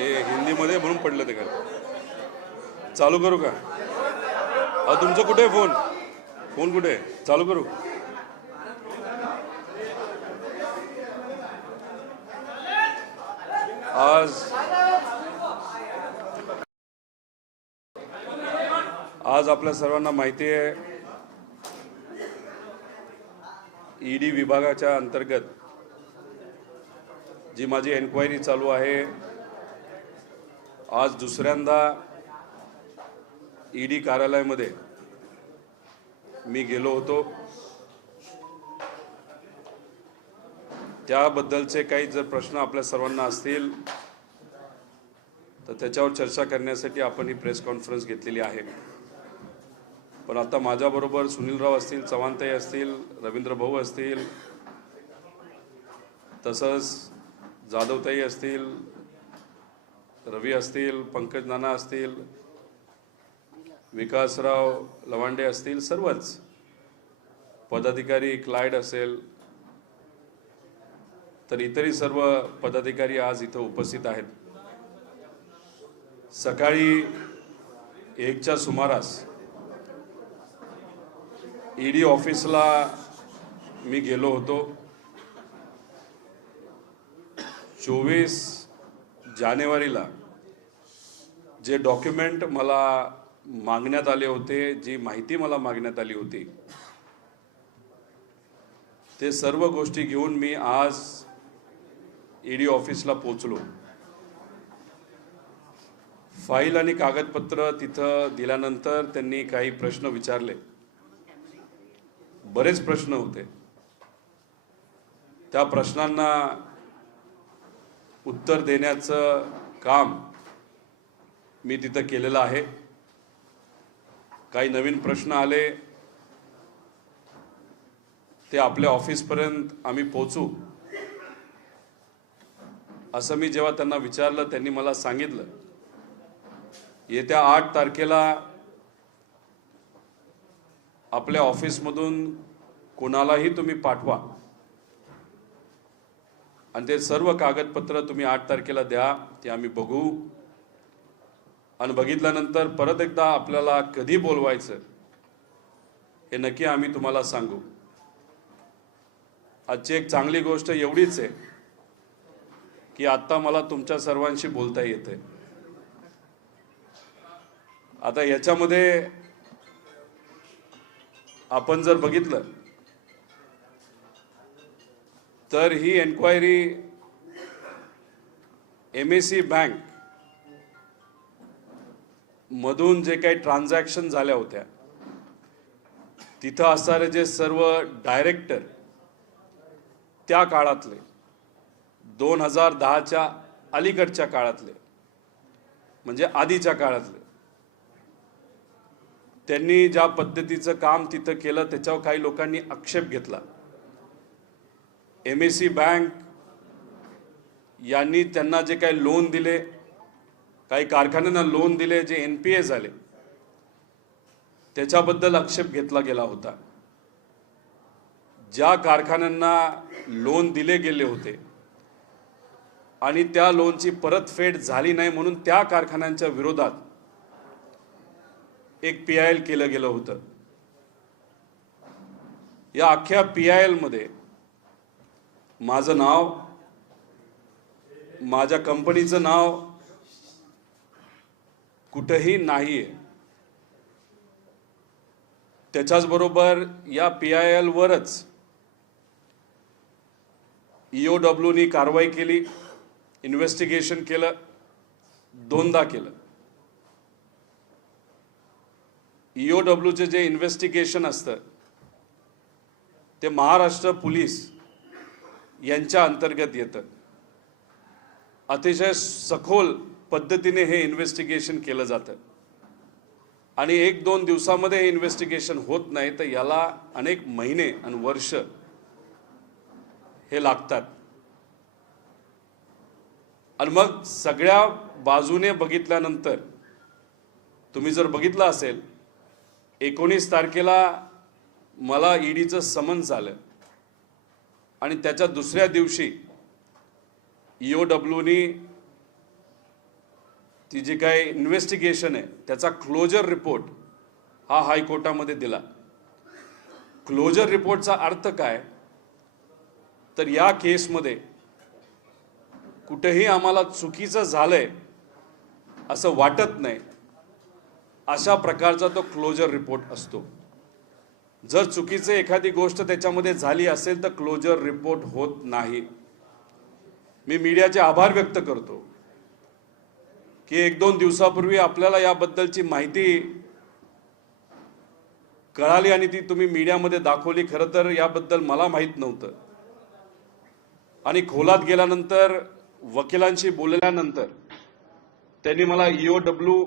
ते हिंदीमध्ये म्हणून पडलं ते काय चालू करू का? तुमचं कुठे आहे फोन? फोन कुठे आहे? चालू करू? आज आपल्या सर्वांना माहिती आहे, ईडी विभागाच्या अंतर्गत जी माझी एन्क्वायरी चालू आहे, आज दुसऱ्यांदा ईडी कार्यालयामध्ये मी गेलो होतो. त्याबद्दलचे काही जर प्रश्न आपल्या सर्वांना असतील तर त्याच्यावर चर्चा करण्यासाठी आपण ही प्रेस कॉन्फरन्स घेतलेली आहे. पण आता माझ्याबरोबर सुनीलराव असतील, चव्हाणताई असतील, रवींद्र भाऊ असतील, तसंच जाधवताई असतील, रवी असतील, पंकज नाना असतील, विकासराव लवांडे असतील, सर्वच पदाधिकारी, क्लायड असेल, तर इतरही सर्व पदाधिकारी आज इथं उपस्थित आहेत. सकाळी 1च्या सुमारास ईडी ऑफिसला मी गेलो होतो. 24 जानेवारीला जे डॉक्युमेंट मला मागण्यात आले होते, जी माहिती मला मागण्यात आली होती, ते सर्व गोष्टी घेऊन मी आज ईडी ऑफिसला पोहोचलो. फाईल आणि कागदपत्र तिथं दिल्यानंतर त्यांनी काही प्रश्न विचारले. बरेच प्रश्न होते. त्या प्रश्नांना उत्तर देण्याचं काम मी तिथं केलेलं आहे. काही नवीन प्रश्न आले, ते आपल्या ऑफिसपर्यंत आम्ही पोहोचू असं मी जेव्हा त्यांना विचारलं, त्यांनी मला सांगितलं येत्या 8 तारखेला आपल्या ऑफिसमधून कोणालाही तुम्ही पाठवा आणि ते सर्व कागदपत्र तुम्ही 8 तारखेला द्या, ते आम्ही बघू आणि बघितल्यानंतर परत एकदा आपल्याला कधी बोलवायचं हे नक्की आम्ही तुम्हाला सांगू. आजची एक चांगली गोष्ट एवढीच आहे की आता मला तुमच्या सर्वांशी बोलता येतंय. आता याच्यामध्ये आपण जर बघितलं तर ही एन्क्वायरी MSE बँक मधून जे काही ट्रान्झॅक्शन झाल्या होत्या, तिथं असणारे जे सर्व डायरेक्टर त्या काळातले 2010च्या अलीकडच्या काळातले, म्हणजे आधीच्या काळातले, त्यांनी ज्या पद्धतीचं काम तिथं केलं त्याच्यावर काही लोकांनी आक्षेप घेतला. MSE बँक यांनी त्यांना जे काही लोन दिले, काही कारखान्यांना लोन दिले, जे NPA झाले, त्याच्याबद्दल आक्षेप घेतला गेला होता. ज्या कारखान्यांना लोन दिले गेले होते आणि त्या लोनची परतफेड झाली नाही म्हणून त्या कारखान्यांच्या विरोधात एक PIL केलं गेलं होतं. या अख्ख्या PIL मध्ये माझं नाव, माझ्या कंपनीचं नाव कुठेही नाहीये. त्याच्याच बरोबर या PIL वरच EOW कारवाई केली, इन्व्हेस्टिगेशन केलं, 2दा केलं. EOWचे जे इन्व्हेस्टिगेशन असतं ते महाराष्ट्र पोलीस यांच्या अंतर्गत येतं. अतिशय सखोल पद्धतीने हे इन्व्हेस्टिगेशन केलं जातं आणि 1-2 दिवसामध्ये हे इन्व्हेस्टिगेशन होत नाही, तर याला अनेक महिने आणि वर्ष हे लागतात. आणि मग सगळ्या बाजूने बघितल्यानंतर तुम्ही जर बघितलं असेल, 19 तारखेला मला ईडीचं समन्स आलं आणि त्याच्या दुसऱ्या दिवशी EOWनी ती जी काय इन्व्हेस्टिगेशन आहे त्याचा क्लोजर रिपोर्ट हा हायकोर्टामध्ये दिला. क्लोजर रिपोर्टचा अर्थ काय, तर या केसमध्ये कुठेही आम्हाला चुकीचं झालंय असं वाटत नाही, अशा प्रकारचा तो क्लोजर रिपोर्ट असतो. जर चुकीचं एखादी गोष्ट त्याच्यामध्ये झाली असेल तर क्लोजर रिपोर्ट होत नाही. मी मीडियाचे आभार व्यक्त करतो की 1-2 दिवसापूर्वी आपल्याला याबद्दलची माहिती कळाली आणि ती तुम्ही मीडियामध्ये दाखवली. खरं तर याबद्दल मला माहीत नव्हतं आणि खोलात गेल्यानंतर वकिलांशी बोलल्यानंतर त्यांनी मला ईओडब्ल्यू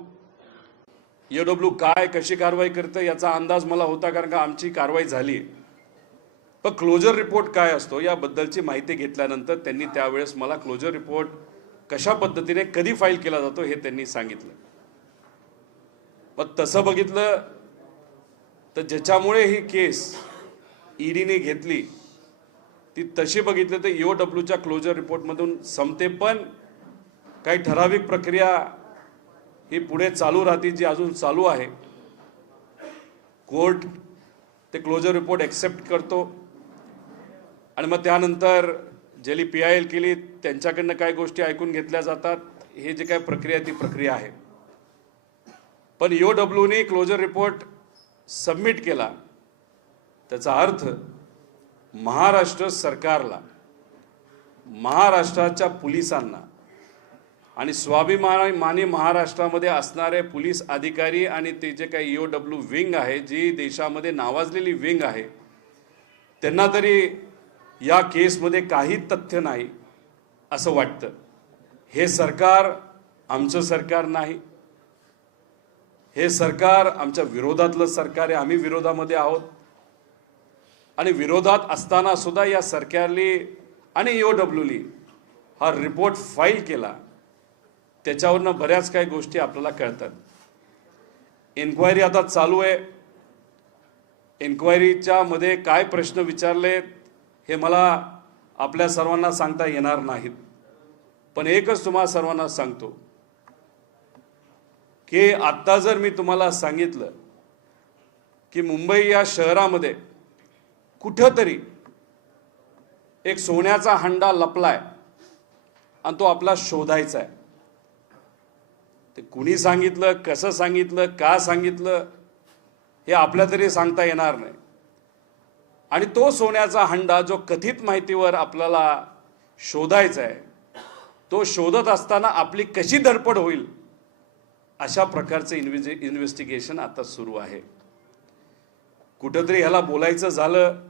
काय कशी कारवाई करते याचा अंदाज मला होता, कारण का आमची कारवाई झाली. पण क्लोजर रिपोर्ट काय असतो याबद्दलची माहिती घेतल्यानंतर त्यांनी त्यावेळेस मला क्लोजर रिपोर्ट कशा पद्धतीने कधी फाईल केला जातो हे त्यांनी सांगितलं. मग तसं बघितलं तर ज्याच्यामुळे ही केस ईडीने घेतली ती तशी बघितली तर ईओडब्ल्यूच्या क्लोजर रिपोर्टमधून संपते, पण काही ठराविक प्रक्रिया ही पुढे चालू राहते जी अजून चालू आहे. कोर्ट ते क्लोजर रिपोर्ट एक्सेप्ट करतो आणि मग त्यानंतर ज्यांनी PIL केली त्यांच्याकडनं काही गोष्टी ऐकून घेतल्या जातात. हे जे काही प्रक्रिया ती प्रक्रिया आहे. पण ईओडब्ल्यूने क्लोजर रिपोर्ट सबमिट केला त्याचा अर्थ महाराष्ट्र सरकारला, महाराष्ट्राच्या पोलिसांना आणि स्वाभिमानी महाराष्ट्रामध्ये असणारे पोलीस अधिकारी आणि ते जे काही ईओडब्ल्यू विंग आहे जी देशामध्ये नावाजलेली विंग आहे त्यांना तरी या केसमध्ये काही तथ्य नाही असं वाटतं. हे सरकार आमचं सरकार नाही, हे सरकार आमच्या विरोधातलं सरकार आहे. आम्ही विरोधामध्ये आहोत आणि विरोधात असताना सुद्धा या सरकारने आणि ईओडब्ल्यूने हा रिपोर्ट फाईल केला. त्याच्यावरनं बऱ्याच काही गोष्टी आपल्याला कळतात. इन्क्वायरी आता चालू आहे. इन्क्वायरीच्या मध्ये काय प्रश्न विचारलेत हे मला आपल्या सर्वांना सांगता येणार नाहीत, पण एकच तुम्हाला सर्वांना सांगतो की आत्ता जर मी तुम्हाला सांगितलं की मुंबई या शहरामध्ये कुठंतरी एक सोन्याचा हंडा लपलाय आणि तो आपला शोधायचा आहे, ते कुणी सांगितलं, कसं सांगितलं, का सांगितलं हे आपल्या तरी सांगता येणार नाही. आणि तो सोन्याचा हंडा जो कथित माहितीवर आपल्याला शोधायचा आहे तो शोधत असताना आपली कशी धडपड होईल अशा प्रकारचं इन्व्हेस्टिगेशन आता सुरू आहे. कुठंतरी ह्याला बोलायचं झालं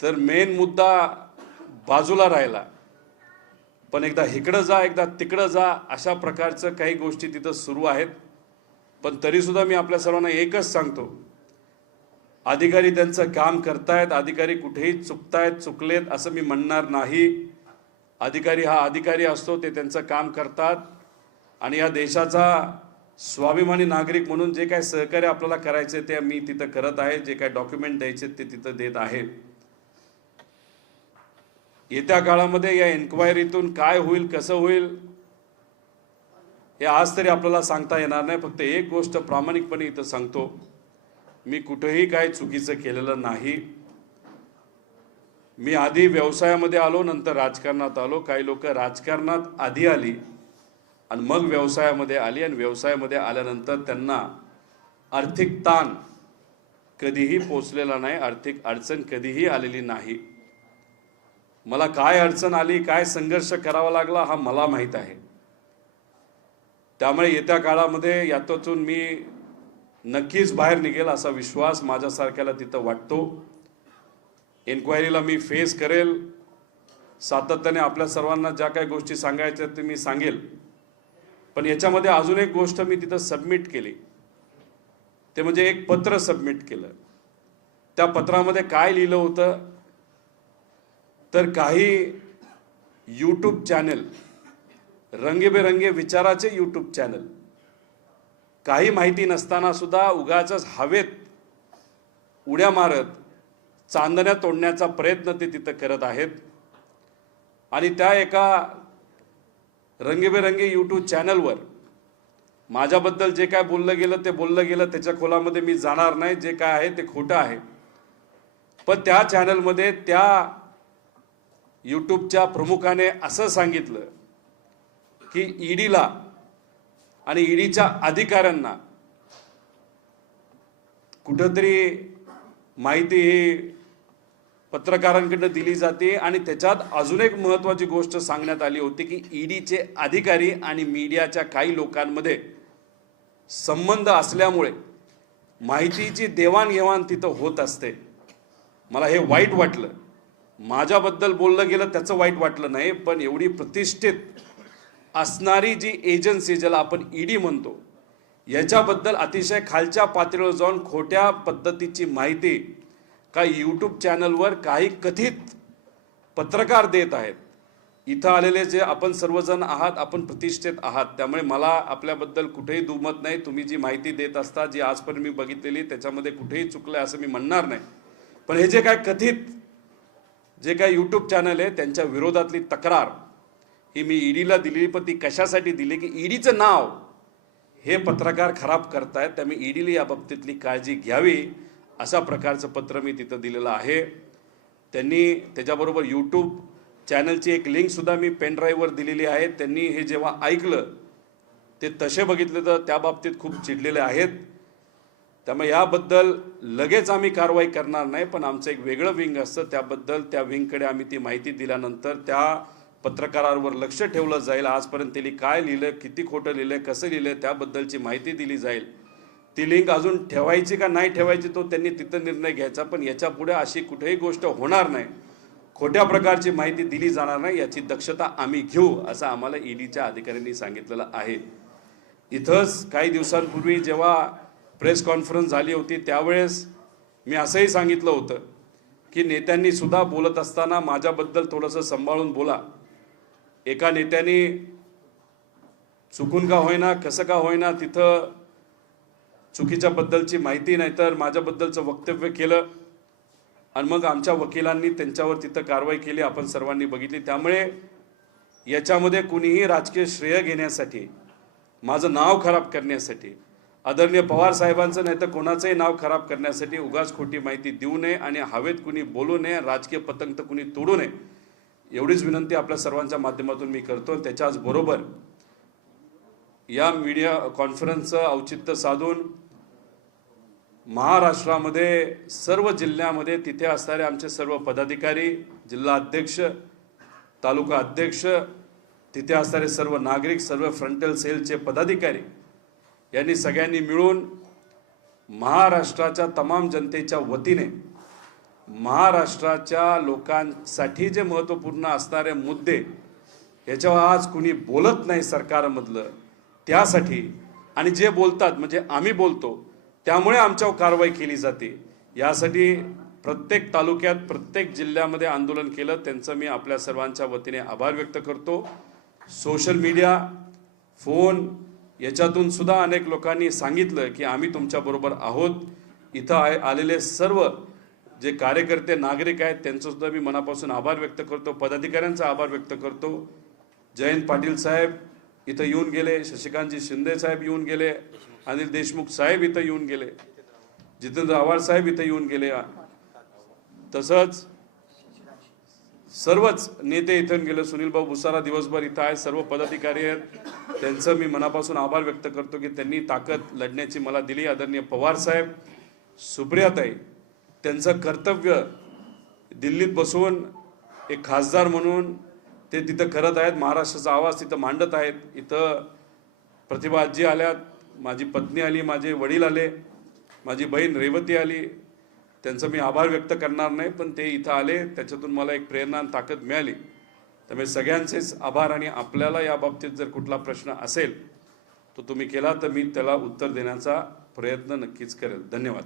तर मेन मुद्दा बाजूला राहिला, पण एकदा इकडं जा एकदा तिकडं जा अशा प्रकारचं काही गोष्टी तिथं सुरू आहेत. पण तरीसुद्धा मी आपल्या सर्वांना एकच सांगतो, अधिकारी त्यांचं काम करतायत, अधिकारी कुठेही चुकतायत, चुकलेत असं मी म्हणणार नाही. अधिकारी हा अधिकारी असतो, ते त्यांचं काम करतात आणि या देशाचा स्वाभिमानी नागरिक म्हणून जे काय सहकार्य आपल्याला करायचे ते मी तिथं करत आहे. जे काय डॉक्युमेंट द्यायचे ते तिथं देत आहे. येत्या काळामध्ये या इन्क्वायरीतून काय होईल, कसं होईल हे आज तरी आपल्याला सांगता येणार नाही. फक्त एक गोष्ट प्रामाणिकपणे इथं सांगतो, मी कुठेही काही चुकीचं केलेलं नाही. मी आधी व्यवसायामध्ये आलो, नंतर राजकारणात आलो. काही लोक राजकारणात आधी आली आणि मग व्यवसायामध्ये आली आणि व्यवसायामध्ये आल्यानंतर त्यांना आर्थिक ताण कधीही पोचलेला नाही, आर्थिक अडचण कधीही आलेली नाही. मला काय अडचण आली, काय संघर्ष करावा लागला हा मला माहीत आहे. त्यामुळे येत्या काळामध्ये यातून मी नक्कीच बाहेर निघेल असा विश्वास माझ्यासारख्याला तिथं वाटतो. इन्क्वायरीला मी फेस करेल, सातत्याने आपल्या सर्वांना ज्या काही गोष्टी सांगायच्या ते मी सांगेल. पण याच्यामध्ये अजून एक गोष्ट मी तिथं सबमिट केली, ते म्हणजे एक पत्र सबमिट केलं. त्या पत्रामध्ये काय लिहिलं होतं तर काही यूट्यूब चॅनल, रंगीबेरंगी विचाराचे यूट्यूब चॅनल, काही माहिती नसताना सुद्धा उगाचच हवेत उड्या मारत चांदण्या तोडण्याचा प्रयत्न ते तिथं करत आहेत. आणि त्या एका रंगीबेरंगी यूट्यूब चॅनलवर माझ्याबद्दल जे काय बोललं गेलं ते बोललं गेलं, त्याच्या खोलामध्ये मी जाणार नाही. जे काय आहे ते खोटं आहे. पण त्या चॅनलमध्ये त्या यूट्यूबच्या प्रमुखाने असं सांगितलं की ईडीला आणि ईडीच्या अधिकाऱ्यांना कुठंतरी माहिती ही पत्रकारांकडून दिली जाते. आणि त्याच्यात अजून एक महत्त्वाची गोष्ट सांगण्यात आली होती की ईडीचे अधिकारी आणि मीडियाच्या काही लोकांमध्ये संबंध असल्यामुळे माहितीची देवाणघेवाण तिथं होत असते. मला हे वाईट वाटलं. माझ्याबद्दल बोललं गेलं त्याचं वाईट वाटलं नाही, पण एवढी प्रतिष्ठित असणारी जी एजन्सी ज्याला आपण ईडी म्हणतो, याच्याबद्दल अतिशय खालच्या पातळीवर जाऊन खोट्या पद्धतीची माहिती का यूट्यूब चॅनलवर काही कथित पत्रकार देत आहेत. इथं आलेले जे आपण सर्वजण आहात, आपण प्रतिष्ठित आहात, त्यामुळे मला आपल्याबद्दल कुठेही दुमत नाही. तुम्ही जी माहिती देत असता, जी आजपर्यंत मी बघितलेली, त्याच्यामध्ये कुठेही चुकलं असं मी म्हणणार नाही. पण हे जे काय कथित जे काय यूट्यूब चॅनल आहे त्यांच्या विरोधातली तक्रार ही मी ईडीला दिली. पण ती कशासाठी दिली की ईडीचं नाव हे पत्रकार खराब करतायत, त्यामुळे ईडीला या बाबतीतली काळजी घ्यावी अशा प्रकारचं पत्र मी तिथं दिलेलं आहे. त्यांनी त्याच्याबरोबर यूट्यूब चॅनलची एक लिंकसुद्धा मी पेनड्राईव्हवर दिलेली आहे. त्यांनी हे जेव्हा ऐकलं ते तसे बघितले तर त्या बाबतीत खूप चिडलेले आहेत. त्यामुळे याबद्दल लगेच आम्ही कारवाई करणार नाही, पण आमचं एक वेगळं विंग असतं, त्याबद्दल त्या विंगकडे आम्ही ती माहिती दिल्यानंतर त्या पत्रकारांवर लक्ष ठेवलं जाईल. आजपर्यंत त्यांनी काय लिहिलं, किती खोटं लिहिलं, कसं लिहिलं, त्याबद्दलची माहिती दिली जाईल. ती लिंक अजून ठेवायची का नाही ठेवायची तो त्यांनी तिथं निर्णय घ्यायचा. पण याच्यापुढे अशी कुठेही गोष्ट होणार नाही, खोट्या प्रकारची माहिती दिली जाणार नाही, याची दक्षता आम्ही घेऊ असं आम्हाला ईडीच्या अधिकाऱ्यांनी सांगितलेलं आहे. इथंच काही दिवसांपूर्वी जेव्हा प्रेस कॉन्फरन्स झाली होती त्यावेळेस मी असंही सांगितलं होतं की नेत्यांनी सुद्धा बोलत असताना माझ्याबद्दल थोडंसं सांभाळून बोला. एका नेत्याने चुकून का होईना, कसं का होईना, तिथं चुकीच्या बद्दलची माहिती नाही तर माझ्याबद्दलचं वक्तव्य केलं आणि मग आमच्या वकिलांनी त्यांच्यावर तिथं कारवाई केली, आपण सर्वांनी बघितली. त्यामुळे याच्यामध्ये कुणीही राजकीय श्रेय घेण्यासाठी, माझं नाव खराब करण्यासाठी, आदरणीय पवार साहेबांचं नाही तर कोणाचंही नाव खराब करण्यासाठी उगाच खोटी माहिती देऊ नये आणि हवेत कुणी बोलू नये, राजकीय पतंग कुणी तोडू नये, एवढीच विनंती आपल्या सर्वांच्या माध्यमातून मी करतो. त्याच्याच बरोबर या मीडिया कॉन्फरन्सचं औचित्य साधून महाराष्ट्रामध्ये सर्व जिल्ह्यामध्ये तिथे असणारे आमचे सर्व पदाधिकारी, जिल्हा अध्यक्ष, तालुका अध्यक्ष, तिथे असणारे सर्व नागरिक, सर्व फ्रंटल सेलचे पदाधिकारी यांनी सगळ्यांनी मिळून महाराष्ट्राच्या तमाम जनतेच्या वतीने महाराष्ट्राच्या लोकांसाठी जे महत्त्वपूर्ण असणारे मुद्दे याच्यावर आज कुणी बोलत नाही सरकारमधलं, त्यासाठी आणि जे बोलतात म्हणजे आम्ही बोलतो त्यामुळे आमच्यावर कारवाई केली जाते, यासाठी प्रत्येक तालुक्यात प्रत्येक जिल्ह्यामध्ये आंदोलन केलं. त्यांचं मी आपल्या सर्वांच्या वतीने आभार व्यक्त करतो. सोशल मीडिया, फोन याच्यातून सुद्धा अनेक लोकांनी सांगितलं की आम्ही तुमच्याबरोबर आहोत. इथं आलेले सर्व जे कार्यकर्ते नागरिक आहेत त्यांचं सुद्धा मी मनापासून आभार व्यक्त करतो. पदाधिकाऱ्यांचा आभार व्यक्त करतो. जयंत पाटील साहेब इथं येऊन गेले, शशिकांतजी शिंदे साहेब येऊन गेले, अनिल देशमुख साहेब इथं येऊन गेले, जितेंद्र आव्हाड साहेब इथं येऊन गेले, तसंच सर्वच नेते इथून गेले. सुनील भाऊ भुसारा दिवसभर इथं आहे, सर्व पदाधिकारी आहेत, त्यांचं मी मनापासून आभार व्यक्त करतो की त्यांनी ताकद लढण्याची मला दिली. आदरणीय पवार साहेब, सुप्रियाताई, त्यांचं कर्तव्य दिल्लीत बसून एक खासदार म्हणून ते तिथं करत आहेत, महाराष्ट्राचा आवाज तिथं मांडत आहेत. इथं प्रतिभा आजी आल्यात, माझी पत्नी आली, माझे वडील आले, माझी बहीण रेवती आली, त्यांचं मी आभार व्यक्त करणार नाही, पण ते इथं आले, त्याच्यातून मला एक प्रेरणा आणि ताकद मिळाली. त्यामुळे सगळ्यांचेच आभार. आणि आपल्याला या बाबतीत जर कुठला प्रश्न असेल तो तुम्ही केला तर मी त्याला उत्तर देण्याचा प्रयत्न नक्कीच करेल. धन्यवाद.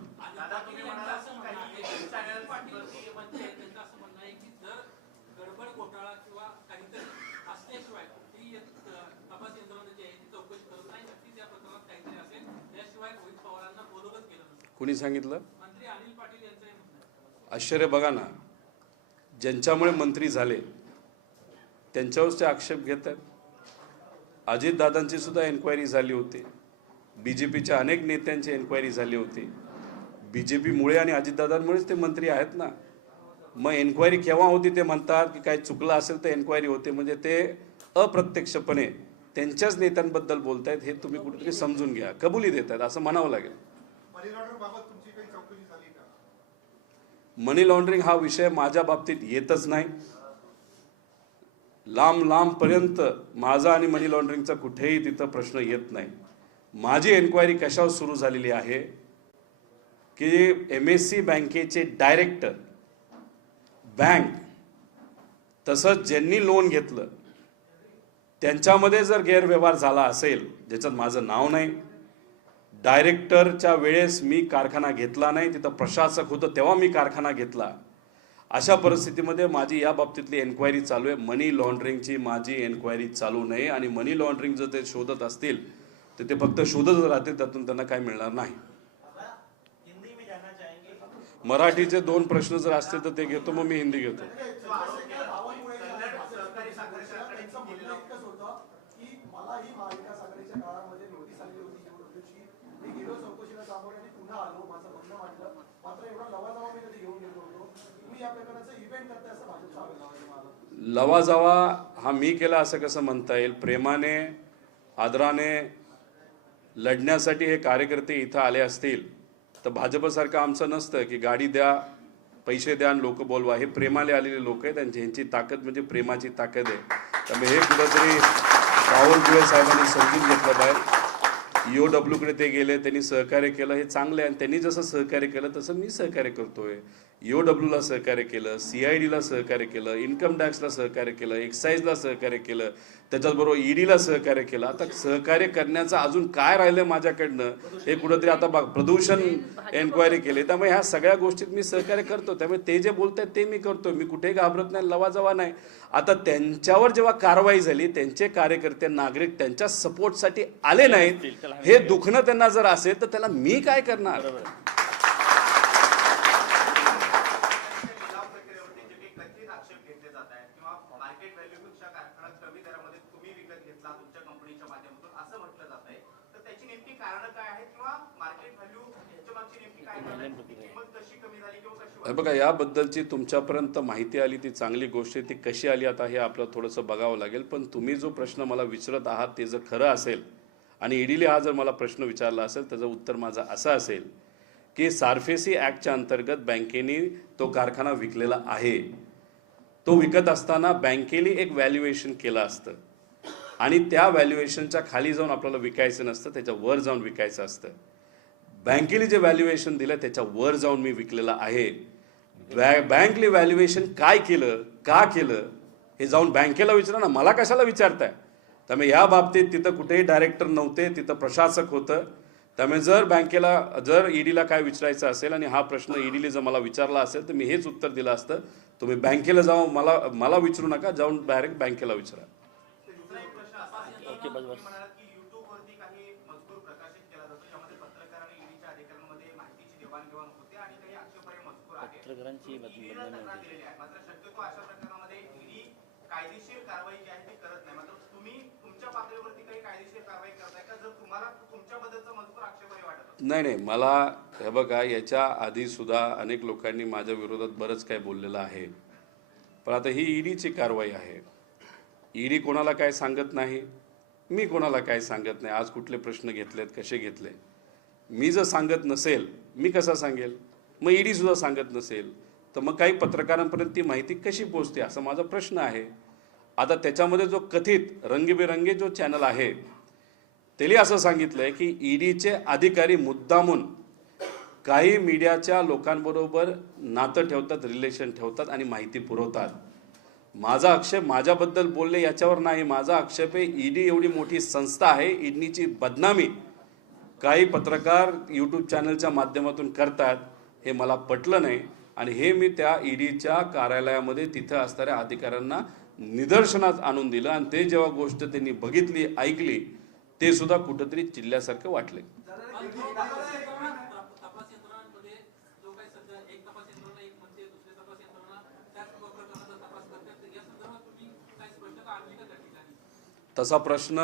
कुणी सांगितलं? आश्चर्य बघा ना, ज्यांच्यामुळे मंत्री झाले त्यांच्यावरच ते आक्षेप घेत आहेत. अजितदादांची सुद्धा एन्क्वायरी झाली होती, BJPच्या अनेक नेत्यांची एन्क्वायरी झाली होती. BJPमुळे आणि अजितदादांमुळेच ते मंत्री आहेत ना. मग एन्क्वायरी केव्हा होती ते म्हणतात की काही चुकलं असेल तर एन्क्वायरी होते, म्हणजे ते अप्रत्यक्षपणे त्यांच्याच नेत्यांबद्दल बोलतायत हे तुम्ही कुठेतरी समजून घ्या, कबुली देत आहेत असं म्हणावं लागेल. मनी लॉन्ड्रिंग हा विषय माझ्या बाबतीत येतच नाही. लांबपर्यंत माझा आणि मनी लॉन्ड्रिंगचा कुठेही तिथं प्रश्न येत नाही. माझी एन्क्वायरी कशावर सुरू झालेली आहे की MSC बँकेचे डायरेक्टर, बँक, तसंच ज्यांनी लोन घेतलं त्यांच्यामध्ये जर गैरव्यवहार झाला असेल ज्याच्यात माझं नाव नाही, डायरेक्टरच्या वेळेस मी कारखाना घेतला नाही, तिथं प्रशासक होतं तेव्हा मी कारखाना घेतला, अशा परिस्थितीमध्ये माझी या बाबतीतली एन्क्वायरी चालू आहे. मनी लॉन्ड्रिंगची माझी एन्क्वायरी चालू नाही आणि मनी लॉन्ड्रिंग जर ते शोधत असतील तर ते फक्त शोधत राहतील, त्यातून त्यांना काय मिळणार नाही. मराठीचे 2 प्रश्न जर असतील तर ते घेतो, मग मी हिंदी घेतो. लवाजवा हा मी केला असं कसं म्हणता येईल? प्रेमाने, आदराने लढण्यासाठी हे कार्यकर्ते इथं आले असतील तर भाजपसारखं आमचं नसतं की गाडी द्या, पैसे द्या आणि लोक बोलवा. हे प्रेमाले आलेले लोक आहेत आणि ह्यांची ताकद म्हणजे प्रेमाची ताकद आहे. त्यामुळे हे कुठंतरी बावनकुळे साहेबांनी समजून घेतलं पाहिजे. EOWकडे ते गेले, त्यांनी सहकार्य केलं, हे चांगलं आहे. आणि त्यांनी जसं सहकार्य केलं तसं मी सहकार्य करतोय. EOWला सहकार्य केलं, CIDला सहकार्य केलं, इन्कम टॅक्सला सहकार्य केलं, एक्साईजला सहकार्य केलं, त्याच्याचबरोबर EDला सहकार्य केलं. आता सहकार्य करण्याचं अजून काय राहिलं माझ्याकडनं हे कुठंतरी आता प्रदूषण एन्क्वायरी केली, त्यामुळे ह्या सगळ्या गोष्टीत मी सहकार्य करतो. त्यामुळे ते जे बोलत आहेत ते मी करतो, मी कुठेही घाबरत नाही, लवाजवा नाही. आता त्यांच्यावर जेव्हा कारवाई झाली, त्यांचे कार्यकर्ते, नागरिक त्यांच्या सपोर्टसाठी आले नाहीत, हे दुखणं त्यांना जर असेल तर त्याला मी काय करणार? बघा, याबद्दलची तुमच्यापर्यंत माहिती आली ती चांगली गोष्ट आहे. ती कशी आली आता हे आपलं थोडंसं बघावं लागेल. पण तुम्ही जो प्रश्न मला विचारत आहात ते जर खरं असेल आणि ईडीने हा जर मला प्रश्न विचारला असेल त्याचं उत्तर माझं असं असेल की सारफेसी ॲक्टच्या अंतर्गत बँकेने तो कारखाना विकलेला आहे. तो विकत असताना बँकेने एक व्हॅल्युएशन केलं असतं आणि त्या व्हॅल्युएशनच्या खाली जाऊन आपल्याला विकायचं नसतं, त्याच्या वर जाऊन विकायचं असतं. बँकेने जे व्हॅल्युएशन दिलं त्याच्या वर जाऊन मी विकलेला आहे. बँकने व्हॅल्युएशन काय केलं, का केलं हे जाऊन बँकेला विचारा ना, मला कशाला विचारताय? त्यामुळे या बाबतीत तिथं कुठेही डायरेक्टर नव्हते, तिथं प्रशासक होतं. त्यामुळे जर बँकेला, जर ईडीला काय विचारायचं असेल आणि हा प्रश्न ईडीने जर मला विचारला असेल तर मी हेच उत्तर दिलं असतं, तुम्ही बँकेला जाऊन मला विचारू नका, जाऊन डायरेक्ट बँकेला विचारा. नाही, मला हे बघा, याच्या आधी सुद्धा अनेक लोकांनी माझ्या विरोधात बरंच काय बोललेलं आहे. पण आता ही ईडीची कारवाई आहे. ईडी कोणाला काय सांगत नाही, मी कोणाला काय सांगत नाही. आज कुठले प्रश्न घेतलेत, कसे घेतले, मी जर सांगत नसेल मी कसा सांगेल? मग ईडी सुद्धा सांगत नसेल तर मग काही पत्रकारांपर्यंत ती माहिती कशी पोहोचते असा माझा प्रश्न आहे. आता त्याच्यामध्ये जो कथित रंगीबेरंगी जो चॅनल आहे त्याने असं सांगितलंय की ईडीचे अधिकारी मुद्दामून काही मीडियाच्या लोकांबरोबर नातं ठेवतात, रिलेशन ठेवतात आणि माहिती पुरवतात. माझा आक्षेप माझ्याबद्दल बोलले याच्यावर नाही. माझा आक्षेप आहे ईडी एवढी मोठी संस्था आहे, ईडीची बदनामी काही पत्रकार यूट्यूब चॅनलच्या माध्यमातून करतात, हे मला पटलं नाही. आणि हे मी त्या ईडीच्या कार्यालयामध्ये तिथं असणाऱ्या अधिकाऱ्यांना निदर्शनात आणून दिलं आणि ते जेव्हा गोष्ट त्यांनी बघितली, ऐकली, ते सुद्धा कुठंतरी चिल्ल्यासारखं वाटले. तसा प्रश्न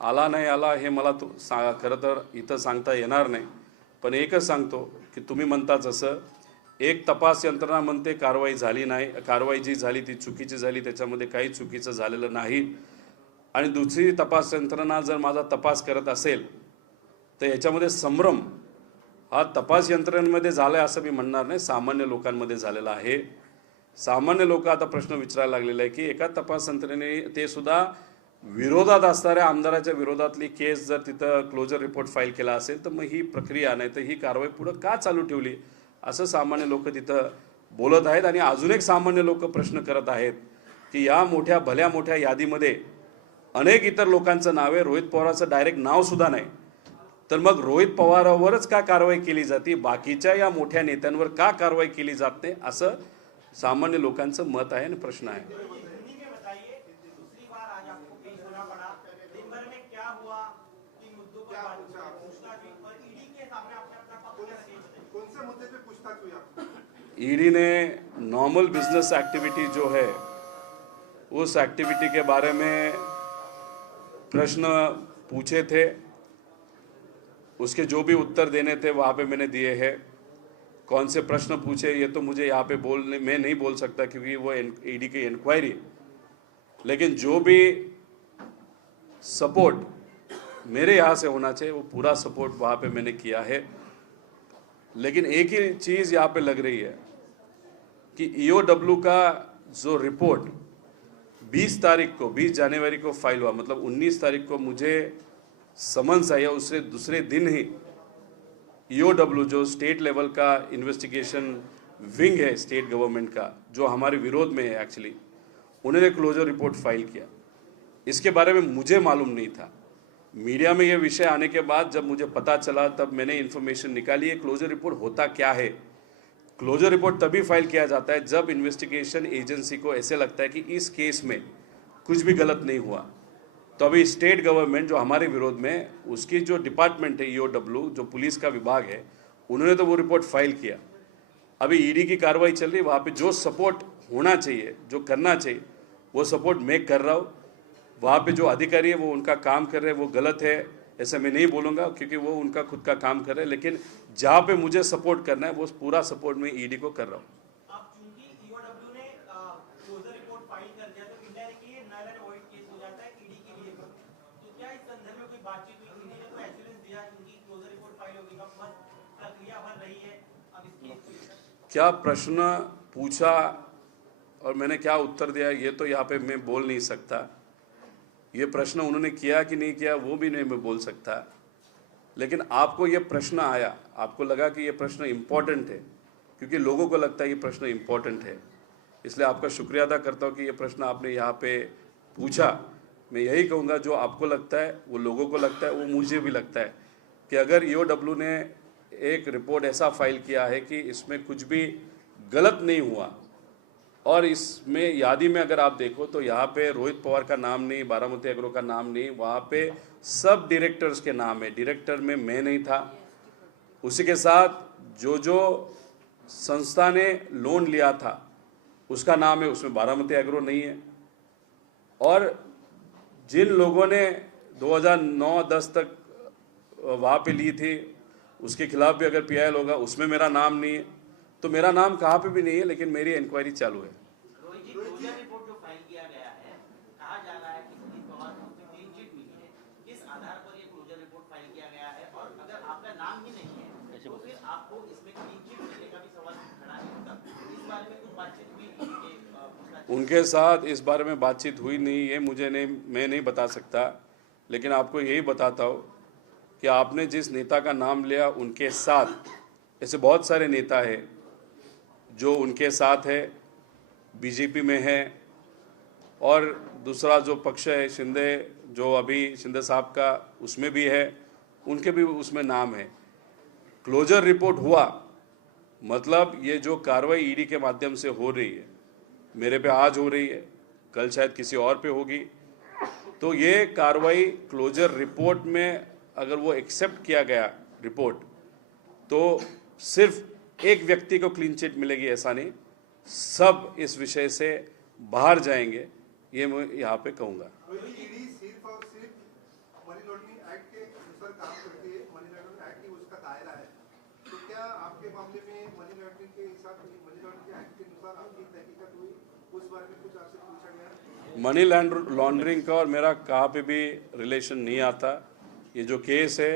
आला नाही आला हे मला खरं तर इथं सांगता येणार नाही, पण एकच सांगतो की तुम्ही म्हणता जसं एक तपास यंत्रणा म्हणते कारवाई झाली नाही, कारवाई जी झाली ती चुकीची झाली, त्याच्यामध्ये काही चुकीचं झालेलं नाही, आणि दुसरी तपास यंत्रणा जर माझा तपास करत असेल तर याच्यामध्ये संभ्रम हा तपास यंत्रणेमध्ये झाला आहे असं मी म्हणणार नाही, सामान्य लोकांमध्ये झालेला आहे. सामान्य लोक आता प्रश्न विचारायला लागलेला आहे की एका तपास यंत्रणेने ते सुद्धा विरोधात असणाऱ्या आमदाराच्या विरोधातली केस जर तिथं क्लोजर रिपोर्ट फाईल केला असेल तर मग ही प्रक्रिया नाही तर ही कारवाई पुढं का चालू ठेवली असं सामान्य लोक तिथं बोलत आहेत. आणि अजून एक सामान्य लोक प्रश्न करत आहेत की या मोठ्या भल्या मोठ्या यादीमध्ये अनेक इतर लोकांचं नाव आहे, रोहित पवारांचं डायरेक्ट नावसुद्धा नाही, तर मग रोहित पवारावरच का कारवाई केली जाते, बाकीच्या या मोठ्या नेत्यांवर का कारवाई केली जात नाही असं सामान्य लोकांचं मत आहे आणि प्रश्न आहे. ईडी ने नॉर्मल बिजनेस एक्टिविटी जो है उस एक्टिविटी के बारे में प्रश्न पूछे थे, उसके जो भी उत्तर देने थे वहाँ पे मैंने दिए हैं. कौन से प्रश्न पूछे ये तो मुझे यहाँ पे बोलने मैं नहीं बोल सकता क्योंकि वो ईडी की इंक्वायरी, लेकिन जो भी सपोर्ट मेरे यहाँ से होना चाहिए वो पूरा सपोर्ट वहाँ पे मैंने किया है. लेकिन एक ही चीज़ यहाँ पे लग रही है कि ईओडब्ल्यू का जो रिपोर्ट 20 जनवरी को फाइल हुआ, मतलब 19 तारीख को मुझे समन्स आया, उससे दूसरे दिन ही ईओडब्ल्यू जो स्टेट लेवल का इन्वेस्टिगेशन विंग है स्टेट गवर्नमेंट का जो हमारे विरोध में है एक्चुअली, उन्होंने क्लोजर रिपोर्ट फाइल किया. इसके बारे में मुझे मालूम नहीं था. मीडिया में ये विषय आने के बाद जब मुझे पता चला तब मैंने इन्फॉर्मेशन निकाली है. क्लोजर रिपोर्ट होता क्या है? क्लोजर रिपोर्ट तभी फाइल किया जाता है जब इन्वेस्टिगेशन एजेंसी को ऐसे लगता है कि इस केस में कुछ भी गलत नहीं हुआ. तो अभी स्टेट गवर्नमेंट जो हमारे विरोध में, उसकी जो डिपार्टमेंट है ईओडब्ल्यू जो पुलिस का विभाग है, उन्होंने तो वो रिपोर्ट फाइल किया. अभी ईडी की कार्रवाई चल रही है, वहाँ पे जो सपोर्ट होना चाहिए, जो करना चाहिए वो सपोर्ट मैं कर रहा हूँ. वहाँ पे जो अधिकारी है वो उनका काम कर रहे हैं, वो गलत है ऐसा मैं नहीं बोलूँगा क्योंकि वो उनका खुद का काम कर रहे हैं, लेकिन जहाँ पे मुझे सपोर्ट करना है वो पूरा सपोर्ट मैं ईडी को कर रहा हूँ. क्या प्रश्न पूछा और मैंने क्या उत्तर दिया ये तो यहाँ पे मैं बोल नहीं सकता. ये प्रश्न उन्होंने किया कि नहीं किया वो भी नहीं मैं बोल सकता. लेकिन आपको ये प्रश्न आया, आपको लगा कि ये प्रश्न इम्पॉर्टेंट है, क्योंकि लोगों को लगता है ये प्रश्न इम्पॉर्टेंट है, इसलिए आपका शुक्रिया अदा करता हूँ कि ये प्रश्न आपने यहाँ पे पूछा. मैं यही कहूँगा जो आपको लगता है वो लोगों को लगता है, वो मुझे भी लगता है कि अगर ईओडब्ल्यू ने एक रिपोर्ट ऐसा फाइल किया है कि इसमें कुछ भी गलत नहीं हुआ, और इसमें यादी में अगर आप देखो तो यहाँ पे रोहित पवार का नाम नहीं, बारामती एग्रो का नाम नहीं, वहाँ पे सब डायरेक्टर्स के नाम है. डायरेक्टर में मैं नहीं था. उसी के साथ जो संस्था ने लोन लिया था उसका नाम है, उसमें बारामती एग्रो नहीं है. और जिन लोगों ने 2009-10 तक वहाँ पे ली थी उसके खिलाफ भी अगर पीआईएल होगा उसमें मेरा नाम नहीं है. तो मेरा नाम कहाँ पे भी नहीं है, लेकिन मेरी इंक्वायरी चालू है. रिपोर्ट जो फाइल किया गया है, कहा जा रहा है कि सुनील पवार को क्लीन चिट मिली है, किस आधार पर ये क्लोजर रिपोर्ट फाइल किया गया है, और अगर आपका नाम ही नहीं है तो फिर आपको इसमें क्लीन चिट मिलने का भी सवाल खड़ा नहीं होता. इस बारे में कुछ बातचीत हुई उनके साथ? इस बारे में बातचीत हुई नहीं है, मैं नहीं बता सकता, लेकिन आपको यही बताता हूँ कि आपने जिस नेता का नाम लिया उनके साथ ऐसे बहुत सारे नेता हैं जो उनके साथ है, बीजेपी में है, और दूसरा जो पक्ष है शिंदे, जो अभी शिंदे साहब का उसमें भी है, उनके भी उसमें नाम है. क्लोजर रिपोर्ट हुआ मतलब ये जो कार्रवाई ईडी के माध्यम से हो रही है, मेरे पे आज हो रही है, कल शायद किसी और पे होगी, तो ये कार्रवाई क्लोजर रिपोर्ट में अगर वो एक्सेप्ट किया गया रिपोर्ट तो सिर्फ एक व्यक्ति को क्लीन चिट मिलेगी ऐसा नहीं, सब इस विषय से बाहर जाएंगे, ये मैं यहाँ पे कहूँगा. ईडी सिर्फ और मनी लॉन्ड्रिंग एक्ट के अनुसार काम करती है, मनी लॉन्ड्रिंग एक्ट ही उसका दायरा है। तो क्या आपके मामले में मनी लॉन्ड्रिंग के हिसाब से मनी लॉन्ड्रिंग एक्ट के अनुसार आपकी तहकीकात हुई, उस बारे में कुछ आपसे पूछा गया? मनी लॉन्ड्रिंग का और मेरा कहाँ पे भी रिलेशन नहीं आता। ये जो केस है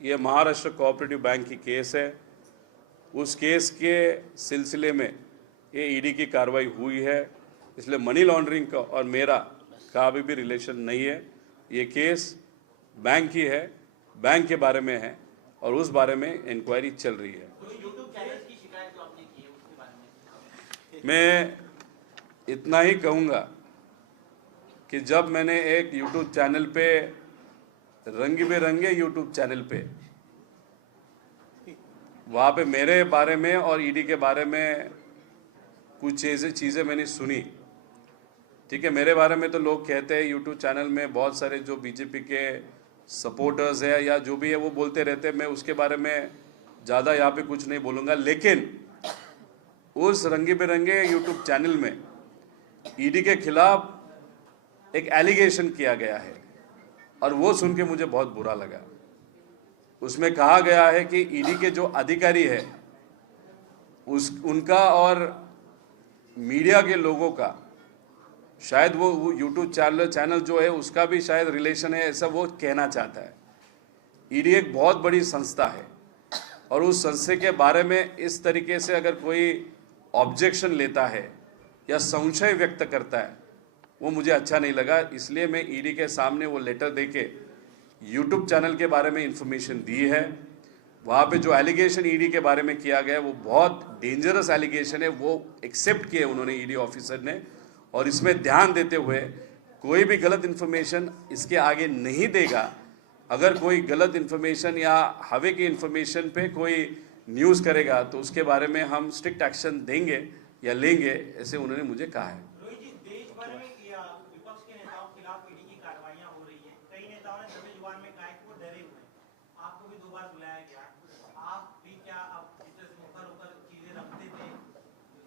ये महाराष्ट्र कोऑपरेटिव बैंक की केस है। उस केस के सिलसिले में ये ईडी की कार्रवाई हुई है, इसलिए मनी लॉन्ड्रिंग का और मेरा कभी भी रिलेशन नहीं है। ये केस बैंक की है, बैंक के बारे में है और उस बारे में इंक्वायरी चल रही है। तो यूट्यूब चैनल की शिकायत जो आपने की है उसके बारे में मैं इतना ही कहूँगा कि जब मैंने एक यूट्यूब चैनल पे रंग बिरंगे यूट्यूब चैनल पे वहाँ पे मेरे बारे में और ईडी के बारे में कुछ चीज़ें मैंने सुनी, ठीक है। मेरे बारे में तो लोग कहते हैं यूट्यूब चैनल में बहुत सारे जो बीजेपी के सपोर्टर्स है या जो भी है वो बोलते रहते हैं। मैं उसके बारे में ज़्यादा यहाँ पे कुछ नहीं बोलूँगा, लेकिन उस रंगे बिरंगे यूट्यूब चैनल में ईडी के खिलाफ एक एलिगेशन किया गया है और वो सुन के मुझे बहुत बुरा लगा। उसमें कहा गया है कि ईडी के जो अधिकारी है उनका और मीडिया के लोगों का शायद वो यूट्यूब चैनल जो है उसका भी शायद रिलेशन है, ऐसा वो कहना चाहता है। ईडी एक बहुत बड़ी संस्था है और उस संस्था के बारे में इस तरीके से अगर कोई ऑब्जेक्शन लेता है या संशय व्यक्त करता है वो मुझे अच्छा नहीं लगा। इसलिए मैं ईडी के सामने वो लेटर देके यूट्यूब चैनल के बारे में इंफॉर्मेशन दी है। वहाँ पे जो एलिगेशन ईडी के बारे में किया गया है वो बहुत डेंजरस एलिगेशन है, वो एक्सेप्ट किए उन्होंने ईडी ऑफिसर ने। और इसमें ध्यान देते हुए कोई भी गलत इन्फॉर्मेशन इसके आगे नहीं देगा। अगर कोई गलत इन्फॉर्मेशन या हवे की इन्फॉर्मेशन पे कोई न्यूज़ करेगा तो उसके बारे में हम स्ट्रिक्ट एक्शन देंगे या लेंगे, ऐसे उन्होंने मुझे कहा है। रोहित जी, देश भर में विपक्ष के नेताओं के खिलाफ ईडी की कार्रवाइयां हो रही हैं। कई नेताओं ने दबे जुबान में कहा कि वो डरे हुए हैं। आपको भी 2 बार बुलाया गया, आप भी क्या आप जिस तरह से मुखर होकर चीजें रखते थे,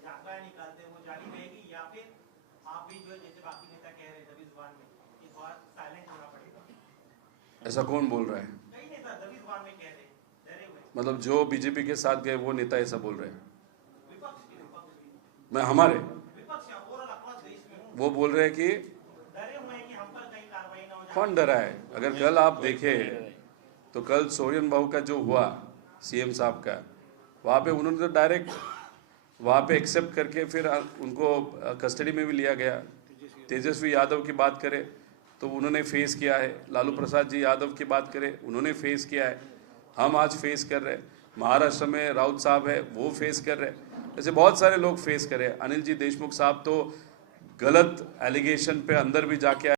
यात्राएं निकालते, वो जारी रहेगी या फिर आप भी जो है जैसे बाकी नेता कह रहे हैं दबी जुबान में, इस बार साइलेंट होना पड़ेगा? ऐसा कौन बोल रहा है? कई नेता दबी जुबान में कह रहे हैं, डरे हुए हैं। मतलब जो बीजेपी के साथ गए वो नेता ऐसा बोल रहे हैं? विपक्ष की मैं हमारे विपक्ष या ओवरऑल अक्रॉस देश में वो बोल रहे हैं कि डरे हुए हैं कि हम पर कहीं कार्रवाई ना हो जाए। कौन डरा है? अगर कल आप देखें तो कल सोरेन बाबू का जो हुआ सीएम साहब का, वहाँ पे उन्होंने तो डायरेक्ट वहाँ पे एक्सेप्ट करके फिर उनको कस्टडी में भी लिया गया। तेजस्वी यादव की बात करें तो उन्होंने फेस किया है, लालू प्रसाद जी यादव की बात करें उन्होंने फेस किया है, हम आज फेस कर रहे हैं, महाराष्ट्र में राउत साहब है वो फेस कर रहे हैं, ऐसे बहुत सारे लोग फेस कर रहे हैं। अनिल जी देशमुख साहब तो गलत एलिगेशन पे अंदर भी जाके